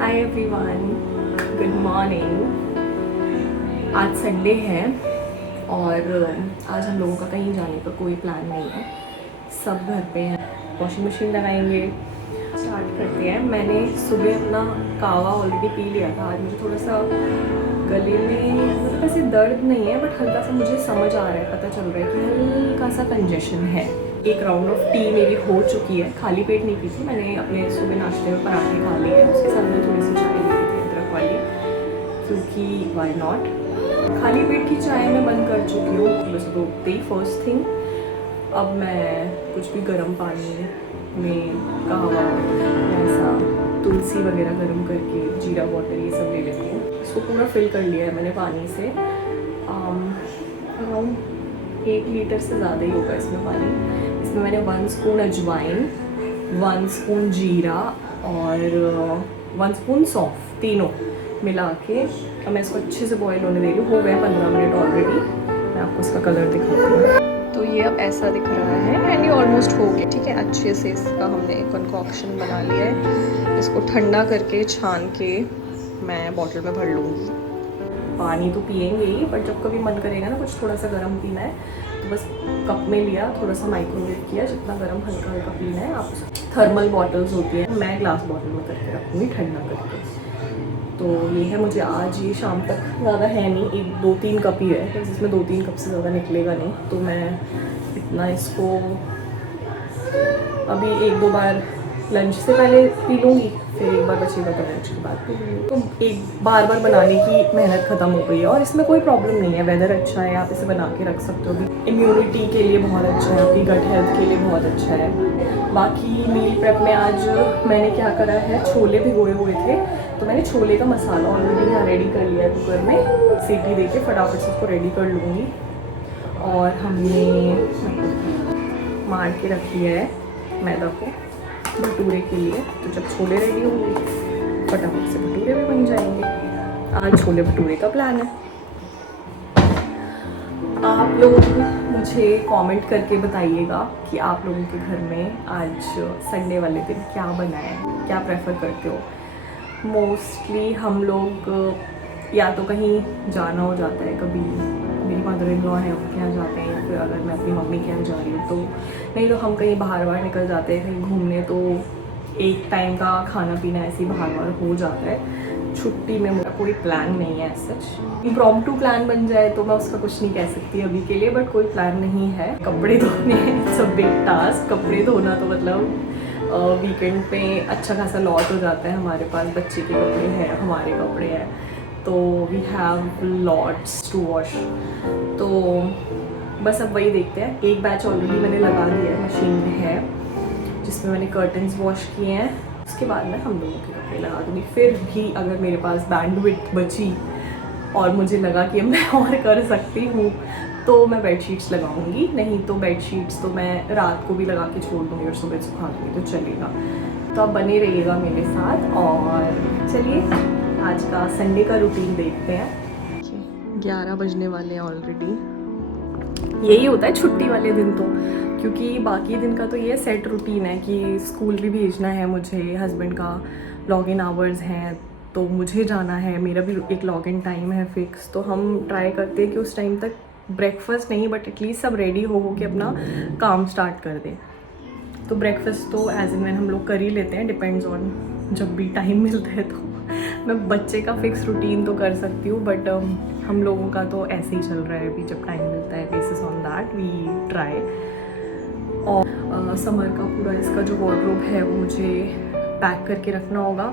Hi everyone, good morning. आज Sunday है और आज हम लोगों का कहीं जाने का कोई प्लान नहीं है। सब घर पे हैं, वॉशिंग मशीन लगाएंगे। स्टार्ट करते हैं। मैंने सुबह अपना कावा ऑलरेडी पी लिया था। आज मुझे थोड़ा सा गले में मतलब ऐसे दर्द नहीं है, बट हल्का सा मुझे समझ आ रहा है, पता चल रहा है कि हल्का सा कंजेशन है। एक राउंड ऑफ टी मेरी हो चुकी है। खाली पेट नहीं पी थी मैंने, अपने सुबह नाश्ते में पराठे खा लिए हैं, उसके साथ में थोड़ी सी चाय ली थी अदरक वाली, क्योंकि वाई नॉट। खाली पेट की चाय मैं बंद कर चुकी हूँ बस उठते ही फर्स्ट थिंग। अब मैं कुछ भी गर्म पानी में कहवा ऐसा तुलसी वगैरह गर्म करके जीरा वाटर ये सब ले लेती हूँ। इसको पूरा फिल कर लिया है मैंने पानी से। अराउंड 1 लीटर से ज़्यादा ही होगा इसमें पानी। इसमें मैंने 1 स्पून अजवाइन, 1 स्पून जीरा और 1 स्पून सौंफ, तीनों मिला के अब मैं इसको अच्छे से बॉईल होने दे रही हूँ। हो गए 15 मिनट ऑलरेडी। मैं आपको इसका कलर दिखाती हूँ। तो ये अब ऐसा दिख रहा है एंड ये ऑलमोस्ट हो गया। ठीक है, अच्छे से इसका हमने कंकॉक्शन बना लिया है। इसको ठंडा करके छान के मैं बॉटल में भर लूँगी। पानी तो पियेंगे ही, बट जब कभी मन करेगा ना कुछ थोड़ा सा गर्म पीना है तो बस कप में लिया, थोड़ा सा माइक्रोवेव किया, जितना गर्म हल्का हल्का पीना है। आप थर्मल बॉटल्स होती है, मैं ग्लास बॉटल में करके रखूँगी ठंडा करके। तो ये है मुझे आज, ये शाम तक ज़्यादा है नहीं, 1-2-3 कप ही है, जिसमें 2-3 कप से ज़्यादा निकलेगा नहीं। तो मैं इतना इसको अभी 1-2 बार लंच से पहले पी लूँगी, फिर एक बार बचेगा तो लंच के बाद पी लूँगी। तो एक बार बनाने की मेहनत ख़त्म हो गई है और इसमें कोई प्रॉब्लम नहीं है। वेदर अच्छा है, आप इसे बना के रख सकते हो। इम्यूनिटी के लिए बहुत अच्छा है, आपकी गट हेल्थ के लिए बहुत अच्छा है। बाकी मील प्रेप में आज मैंने क्या करा है, छोले भिगोए हुए थे तो मैंने छोले का मसाला ऑलरेडी यहाँ रेडी कर लिया है। कुकर में सीटी दे के फटाफट से उसको रेडी कर लूँगी। और हमने मार के रख लिया है मैदा को भटूरे के लिए। तो जब छोले रेडी होंगे फटाफट से भटूरे भी बन जाएंगे। आज छोले भटूरे का प्लान है। आप लोग मुझे कमेंट करके बताइएगा कि आप लोगों के घर में आज संडे वाले दिन क्या बना है, क्या प्रेफर करते हो। मोस्टली हम लोग या तो कहीं जाना हो जाता है, कभी मेरी मदर इन लॉ है उनके यहाँ जाते हैं, या फिर अगर मैं अपनी मम्मी के यहाँ जा रही हूँ तो नहीं, तो हम कहीं बाहर निकल जाते हैं कहीं घूमने। तो एक टाइम का खाना पीना ऐसे ही बाहर हो जाता है। छुट्टी में मेरा कोई प्लान नहीं है सच। इम्प्रॉम्प्टू प्लान बन जाए तो मैं उसका कुछ नहीं कह सकती अभी के लिए, बट कोई प्लान नहीं है। कपड़े धोने इट्स अ बिग टास्क। कपड़े धोना तो मतलब वीकेंड पे अच्छा खासा लॉट हो जाता है हमारे पास। बच्चे के कपड़े हैं, हमारे कपड़े हैं, तो we have lots to wash. तो बस अब वही देखते हैं। एक बैच ऑलरेडी मैंने लगा दिया है, मशीन में है, जिसमें मैंने कर्टन्स वॉश किए हैं। उसके बाद में हम लोगों के कपड़े लगा दूँगी। फिर भी अगर मेरे पास बैंडविड्थ बची और मुझे लगा कि मैं और कर सकती हूँ तो मैं बेडशीट्स लगाऊंगी, नहीं तो बेडशीट्स तो मैं रात को भी लगा के छोड़ दूँगी और सुबह सुखा दूँगी, तो चलेगा। तो आप बने रहिएगा मेरे साथ। और चलिए आज का संडे का रूटीन देखते हैं। 11 बजने वाले हैं ऑलरेडी। यही होता है छुट्टी वाले दिन तो, क्योंकि बाकी दिन का तो ये सेट रूटीन है कि स्कूल भी भेजना है मुझे, हस्बैंड का लॉग इन आवर्स हैं तो मुझे जाना है, मेरा भी एक लॉग इन टाइम है फिक्स। तो हम ट्राई करते हैं कि उस टाइम तक ब्रेकफास्ट नहीं बट एटलीस्ट सब रेडी हो के अपना काम स्टार्ट कर दें। तो ब्रेकफास्ट तो एज इन वैन हम लोग कर ही लेते हैं, डिपेंड्स ऑन जब भी टाइम मिलता है। तो मैं बच्चे का फिक्स रूटीन तो कर सकती हूँ, बट हम लोगों का तो ऐसे ही चल रहा है अभी, जब टाइम मिलता है basis on that we try. और समर का पूरा इसका जो वार्डरोब है वो मुझे पैक करके रखना होगा।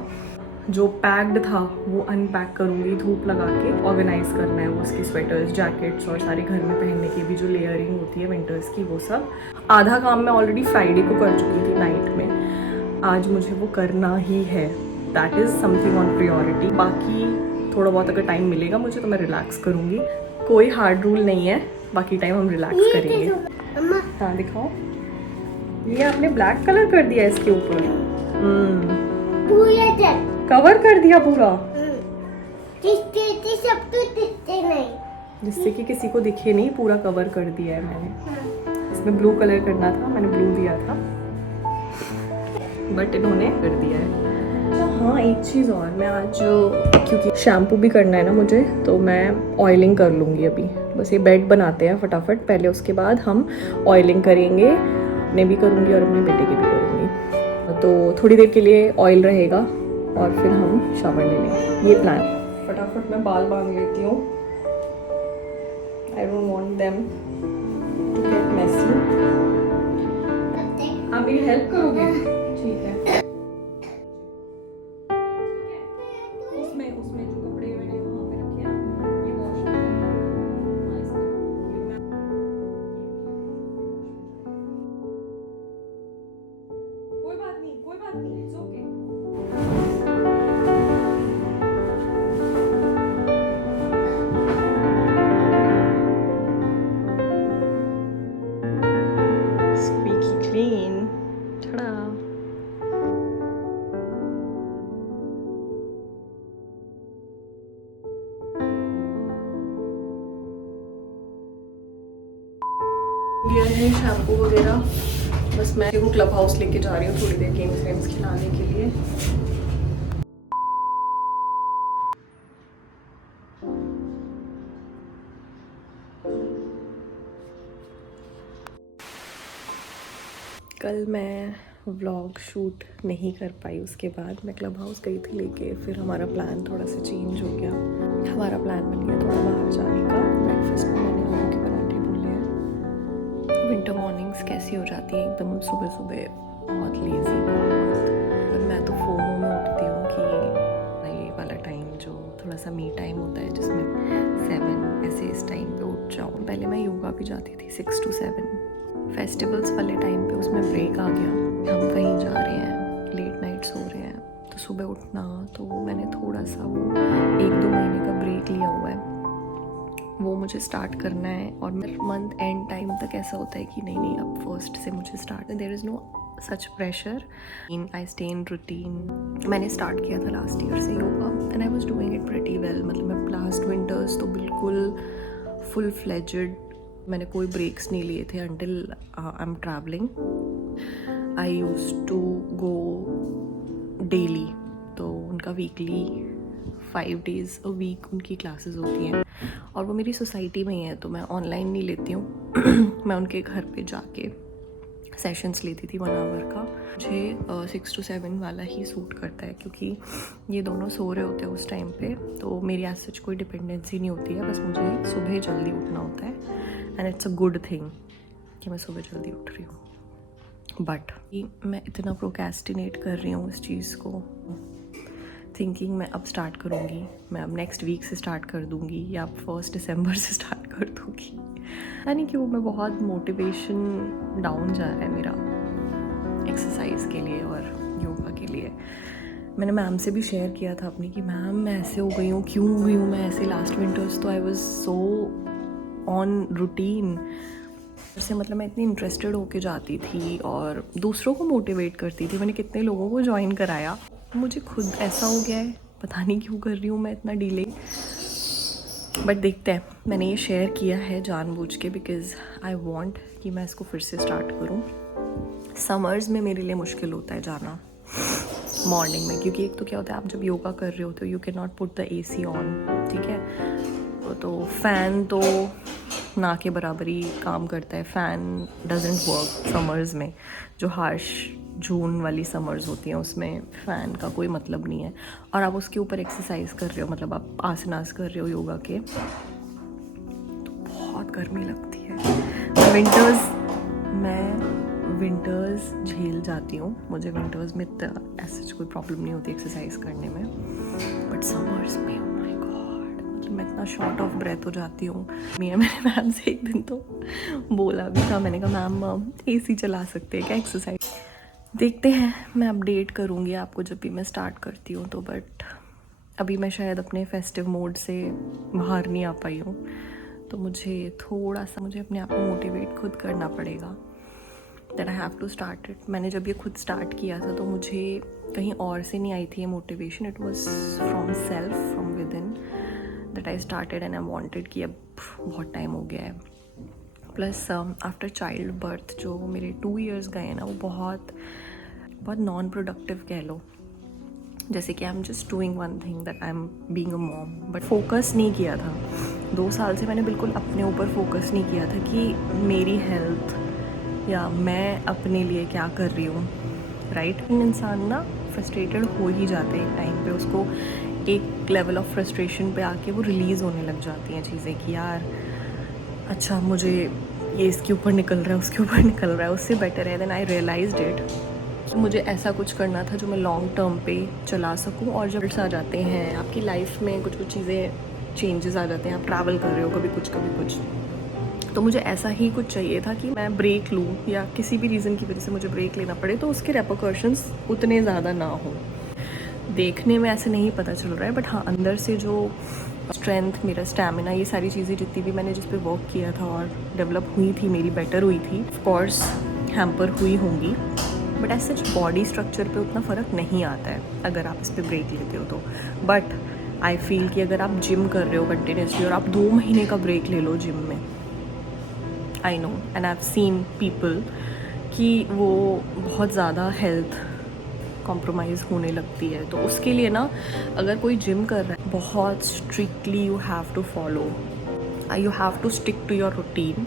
जो पैक्ड था वो अनपैक करूँगी, धूप लगा के ऑर्गेनाइज करना है वो, उसकी स्वेटर्स, जैकेट्स और सारे घर में पहनने की भी जो लेयरिंग होती है विंटर्स की, वो सब। आधा काम मैं ऑलरेडी फ्राइडे को कर चुकी थी नाइट में, आज मुझे वो करना ही है। That is something on priority. बाकी थोड़ा बहुत अगर टाइम मिलेगा मुझे तो मैं रिलैक्स करूँगी। कोई हार्ड रूल नहीं है, बाकी टाइम हम रिलैक्स करेंगे। हाँ दिखाओ, ये आपने ब्लैक कलर कर दिया इसके ऊपर, कवर कर दिया पूरा, जिससे कि किसी को दिखे नहीं, पूरा कवर कर दिया है मैंने। इसमें ब्लू कलर करना था, मैंने ब्लू दिया था बट इन्होंने कर दिया है। हाँ एक चीज़ और, मैं आज क्योंकि शैम्पू भी करना है ना मुझे, तो मैं ऑयलिंग कर लूँगी अभी। बस ये बेड बनाते हैं फटाफट पहले, उसके बाद हम ऑयलिंग करेंगे। अपने भी करूँगी और अपने बेटे की भी करूँगी। तो थोड़ी देर के लिए ऑयल रहेगा और फिर हम शावर ले लेंगे, ये प्लान। फटाफट मैं बाल बांध लेती हूँ। I don't want them to get messy. आप मेरी हेल्प करोगे? ठीक है। उसमें उसमें जो कपड़े मैंने वहाँ पे रखे हैं, ये वॉश कर देना। हाँ, इसमें कोई बात नहीं, कोई बात नहीं, it's okay. Squeaky clean. Ta-da. लिया है शैम्पू वगैरह, बस मैं को क्लब हाउस लेके जा रही हूँ थोड़ी देर गेम्स वेम्स खिलाने के लिए। कल मैं व्लॉग शूट नहीं कर पाई, उसके बाद मैं क्लब हाउस गई थी लेके, फिर हमारा प्लान थोड़ा सा चेंज हो गया। हमारा प्लान बन गया थोड़ा बाहर जाने का। ब्रेकफास्ट में मैंने आलू के पराठे बोले हैं। विंटर मॉर्निंग्स कैसी हो जाती हैं एकदम सुबह सुबह, बहुत लेजी, बहुत। मैं तो फोमो में उठती हूँ कि ये वाला टाइम जो थोड़ा सा मी टाइम होता है, जिसमें 7 ऐसे इस टाइम पे उठ जाऊँ। पहले मैं योगा भी जाती थी 6 to 7। फेस्टिवल्स वाले टाइम पे उसमें ब्रेक आ गया, हम कहीं जा रहे हैं, लेट नाइट सो रहे हैं, तो सुबह उठना, तो मैंने थोड़ा सा वो 1-2 महीने का ब्रेक लिया हुआ है, वो मुझे स्टार्ट करना है। और मंथ एंड टाइम तक ऐसा होता है कि नहीं अब फर्स्ट से मुझे स्टार्ट है। There is no such pressure, I stay in routine. मैंने स्टार्ट किया था लास्ट ईयर से yoga and I was doing it pretty well. मतलब मैं लास्ट विंटर्स तो बिल्कुल फुल फ्लेजेड, मैंने कोई ब्रेक्स नहीं लिए थे until I am travelling. I use to go daily, तो उनका वीकली 5 days अ वीक उनकी क्लासेस होती हैं, और वो मेरी सोसाइटी में ही है, तो मैं ऑनलाइन नहीं लेती हूँ। मैं उनके घर पे जाके सेशंस लेती थी 1 hour का। मुझे 6 to 7 वाला ही सूट करता है, क्योंकि ये दोनों सो रहे होते हैं उस टाइम पे, तो मेरी एज सच कोई डिपेंडेंसी नहीं होती है। बस मुझे सुबह जल्दी उठना होता है and it's a good thing कि मैं सुबह जल्दी उठ रही हूँ। बट मैं इतना प्रोक्रेस्टिनेट कर रही हूँ इस चीज़ को, थिंकिंग मैं अब स्टार्ट करूँगी, मैं अब नेक्स्ट वीक से स्टार्ट कर दूँगी या 1 December से स्टार्ट कर दूँगी। यानी कि वो मैं बहुत मोटिवेशन डाउन जा रहा है मेरा एक्सरसाइज के लिए और योगा के लिए। मैंने मैम से भी शेयर किया था अपनी कि मैम मैं ऐसे हो गई हूँ, क्यों हो गई हूँ मैं ऐसे। लास्ट विंटर्स तो I was so on routine से, मतलब मैं इतनी इंटरेस्टेड होके जाती थी और दूसरों को मोटिवेट करती थी। मैंने कितने लोगों को ज्वाइन कराया, मुझे खुद ऐसा हो गया है, पता नहीं क्यों कर रही हूँ मैं इतना डिले। बट देखते हैं, मैंने ये शेयर किया है जानबूझ के, बिकॉज आई वांट कि मैं इसको फिर से स्टार्ट करूँ। समर्स में मेरे लिए मुश्किल होता है जाना मॉर्निंग में, क्योंकि एक तो क्या होता है, आप जब योगा कर रहे होते हो you can not put the AC on, ठीक है, तो फ़ैन तो ना के बराबर ही काम करता है। फ़ैन डजंट वर्क समर्स में, जो हार्श जून वाली समर्स होती हैं उसमें फ़ैन का कोई मतलब नहीं है। और आप उसके ऊपर एक्सरसाइज कर रहे हो, मतलब आप आसनास कर रहे हो योगा के, तो बहुत गर्मी लगती है। विंटर्स झेल जाती हूँ, मुझे विंटर्स में ऐसा कोई प्रॉब्लम नहीं होती एक्सरसाइज करने में, बट समर्स में oh my God, मतलब मैं इतना शॉर्ट ऑफ ब्रेथ हो जाती हूँ। मैंने मैम से एक दिन तो बोला भी था, मैंने कहा मैम AC चला सकते हैं क्या एक्सरसाइज। देखते हैं, मैं अपडेट करूँगी आपको जब भी मैं स्टार्ट करती हूँ तो। बट अभी मैं शायद अपने फेस्टिव मोड से बाहर नहीं आ पाई हूँ, तो मुझे थोड़ा सा अपने आप को मोटिवेट खुद करना पड़ेगा that I have to start it. मैंने जब ये खुद स्टार्ट किया था तो मुझे कहीं और से नहीं आई थी ये motivation, it was from self, from with in that I started and I wanted कि अब बहुत टाइम हो गया है। प्लस आफ्टर चाइल्ड बर्थ जो मेरे 2 years गए ना, वो बहुत नॉन प्रोडक्टिव कह लो, जैसे कि I am just doing one thing that I am being a mom, but focus नहीं किया था 2 साल से। मैंने बिल्कुल अपने ऊपर फोकस नहीं किया था कि मेरी हेल्थ या मैं अपने लिए क्या कर रही हूँ, राइट। इंसान ना फ्रस्ट्रेटेड हो ही जाते हैं एक टाइम पे, उसको एक लेवल ऑफ फ्रस्ट्रेशन पे आके वो रिलीज़ होने लग जाती हैं चीज़ें कि यार अच्छा मुझे ये इसके ऊपर निकल रहा है, उसके ऊपर निकल रहा है, उससे बेटर है। देन आई रियलाइज्ड इट कि मुझे ऐसा कुछ करना था जो मैं लॉन्ग टर्म पे चला सकूं। और जब आ जाते हैं आपकी लाइफ में, कुछ कुछ चीज़ें चेंजेस आ जाते हैं, आप ट्रैवल कर रहे हो कभी कुछ, तो मुझे ऐसा ही कुछ चाहिए था कि मैं ब्रेक लूँ या किसी भी रीज़न की वजह से मुझे ब्रेक लेना पड़े तो उसके रेपरकशंस उतने ज़्यादा ना हो। देखने में ऐसे नहीं पता चल रहा है, बट हाँ अंदर से जो स्ट्रेंथ, मेरा स्टैमिना, ये सारी चीज़ें जितनी भी मैंने जिस पे वर्क किया था और डेवलप हुई थी, मेरी बेटर हुई थी, ऑफ कोर्स हैम्पर हुई होंगी, बट ऐसे बॉडी स्ट्रक्चर पे उतना फ़र्क नहीं आता है अगर आप इस पर ब्रेक लेते हो तो। बट आई फील कि अगर आप जिम कर रहे हो कंटिन्यूसली और आप 2 महीने का ब्रेक ले लो जिम में, I know and I have seen people कि वो बहुत ज़्यादा हेल्थ कॉम्प्रोमाइज़ होने लगती है। तो उसके लिए ना अगर कोई जिम कर रहा है, बहुत strictly you have to follow, you have to stick to your routine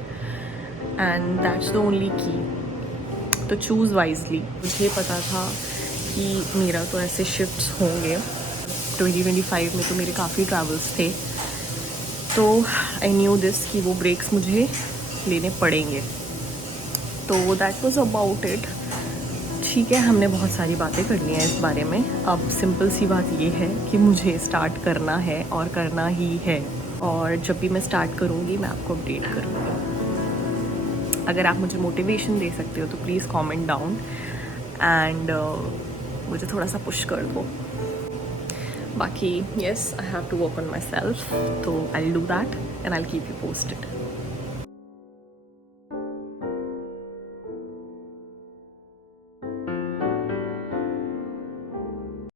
and that's the only key. तो चूज़ वाइजली। मुझे पता था कि मेरा तो ऐसे शिफ्ट्स होंगे, 2025 में तो मेरे काफ़ी ट्रैवल्स थे, तो आई न्यू दिस कि वो ब्रेक्स मुझे लेने पड़ेंगे। तो दैट वाज अबाउट इट। ठीक है, हमने बहुत सारी बातें कर ली हैं इस बारे में। अब सिंपल सी बात ये है कि मुझे स्टार्ट करना है और करना ही है, और जब भी मैं स्टार्ट करूँगी मैं आपको अपडेट करूँगी। अगर आप मुझे मोटिवेशन दे सकते हो तो प्लीज़ कमेंट डाउन एंड मुझे थोड़ा सा पुश कर दो। बाकी yes, I have to work on myself, तो I will do that and I will keep you posted.